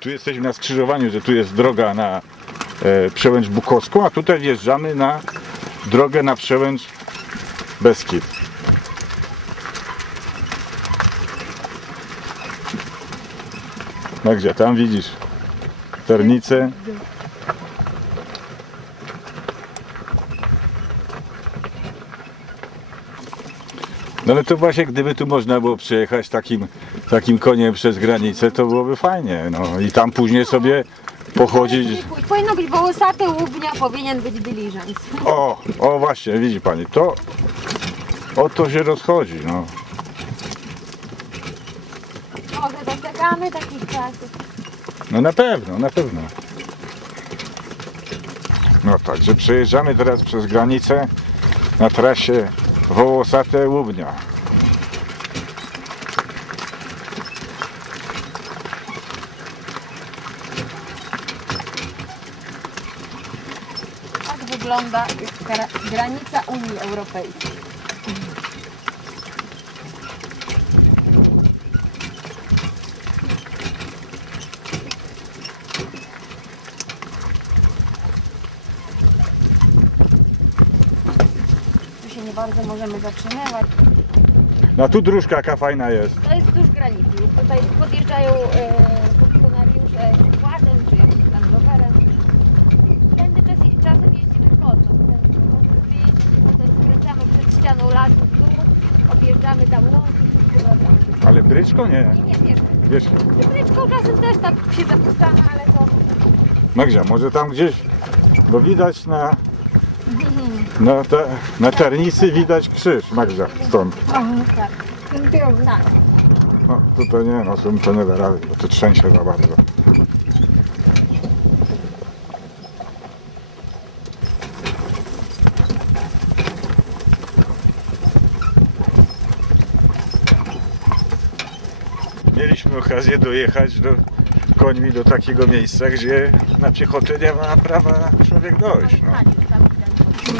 Tu jesteśmy na skrzyżowaniu, że tu jest droga na e, przełęcz Bukowską, a tutaj wjeżdżamy na drogę na przełęcz Beskid. Gdzie? Tam widzisz Ternicę. No ale to właśnie gdyby tu można było przejechać takim, takim koniem przez granicę, to byłoby fajnie. No i tam później sobie pochodzić. Powinno być wołosaty łubnia, powinien być dyliżans. O, o właśnie, widzi pani, to o to się rozchodzi, no. Może doczekamy takich czasów. No na pewno, na pewno. No także przejeżdżamy teraz przez granicę na trasie Wołosate Łubnia. Tak wygląda gra granica Unii Europejskiej. Się nie bardzo możemy zatrzymywać. No tu dróżka jaka fajna jest. To jest wzdłuż granicy. Tutaj podjeżdżają e, funkcjonariusze kładem czy jakimś tam rowerem. Tędy czas, czasem jeździmy możemy sobie jeździć, potem skręcamy przed ścianą lasu w dół, objeżdżamy tam łąki. Ale bryczką nie. Nie, nie, wiesz, Wiesz, Hybryczką czasem też tam się zapuszczamy, ale to... Magdzia, może tam gdzieś, bo widać na, na, te, na Ternicy widać krzyż, Magdzia, stąd. tak. Tak. No tutaj nie, no to nie da rady, bo to trzęsie za bardzo. Mieliśmy okazję dojechać do końmi do takiego miejsca, gdzie na piechotę nie ma prawa człowiek dojść. No.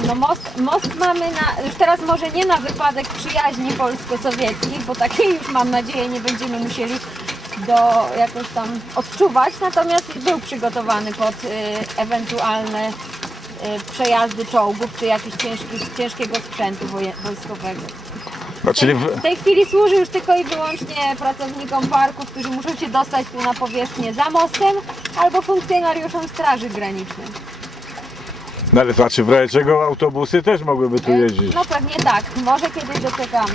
No most, most mamy na, już teraz może nie na wypadek przyjaźni polsko-sowieckich, bo takiej już mam nadzieję nie będziemy musieli do jakoś tam odczuwać, natomiast był przygotowany pod y, ewentualne y, przejazdy czołgów czy jakiegoś ciężki, ciężkiego sprzętu woje, wojskowego. No, czyli w, W tej chwili służy już tylko i wyłącznie pracownikom parku, którzy muszą się dostać tu na powierzchnię za mostem albo funkcjonariuszom Straży Granicznej. No ale znaczy w razie czego autobusy też mogłyby tu jeździć. No pewnie tak, może kiedyś doczekamy.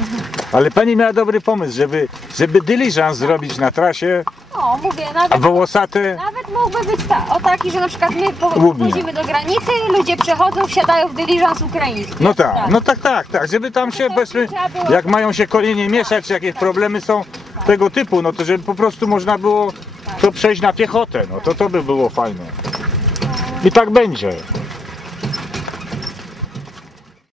Ale pani miała dobry pomysł, żeby, żeby dyliżans zrobić na trasie, O, mówię, a nawet, wołosate nawet mógłby być ta, o taki, że na przykład my po- Łubnie. wchodzimy do granicy, ludzie przechodzą, wsiadają w dyliżans ukraiński. No tak, no tak, tak, tak, żeby tam się, było- jak mają się konie nie mieszać, czy jakieś problemy są tego typu, no to żeby po prostu można było to przejść na piechotę, no to to by było fajne. I tak będzie.